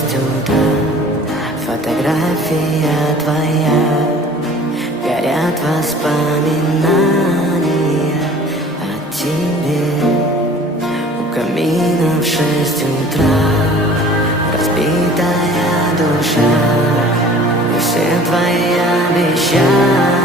6 утра. Фотография твоя, горят воспоминания о тебе. У камина в 6 утра разбитая душа, и все твои обещания